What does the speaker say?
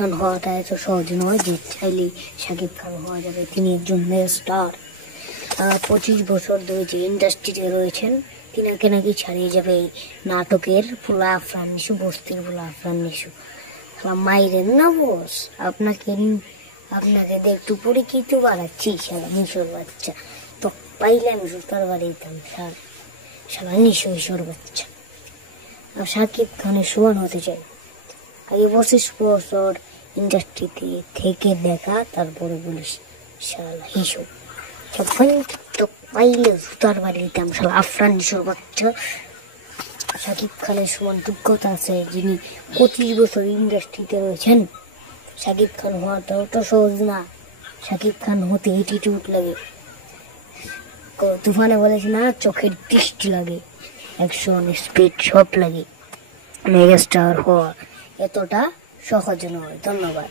খান হওয়াটা এত সহজ নয় যে চাইলেই শাকিব খান হওয়া যাবে। তিনি একজন স্টার, 25 বছর ধরে যে ইন্ডাস্ট্রিতে রয়েছেন, তিনাকে নাকি ছাড়িয়ে যাবে এই নাটকের ফুলা আফরান নিশু, বস্তির ফুলা আফরান নিশু। মাইরেন না বস, আপনাকে একটু পরিচিত বাড়াচ্ছি শালা নিশোর বাচ্চা। তো পাইলে আমি সুতার বাড়ি দিতাম শালা নিশোর বাচ্চা। আর শাকিব খানের সমান হতে চাই, আগে 25 বছর ইন্ডাস্ট্রিতে থেকে দেখা, তারপরে বলিস শালা হিসু। তো পাইলে সুতার বাড়ি দিতাম শালা আফরান নিশোর বাচ্চা। শাকিব খানের সমান যোগ্যতা আছে, যিনি 25 বছর ইন্ডাস্ট্রিতে রয়েছেন। শাকিব খান হওয়াটাও তো সহজ না, শাকিব খান হতে অ্যাটিটিউড লাগে। তুফানে বলেছে না, চোখের দৃষ্টি লাগে, অ্যাকশন স্পিড সব লাগে। মেগাস্টার হওয়া এতটা সহজ নয়। ধন্যবাদ।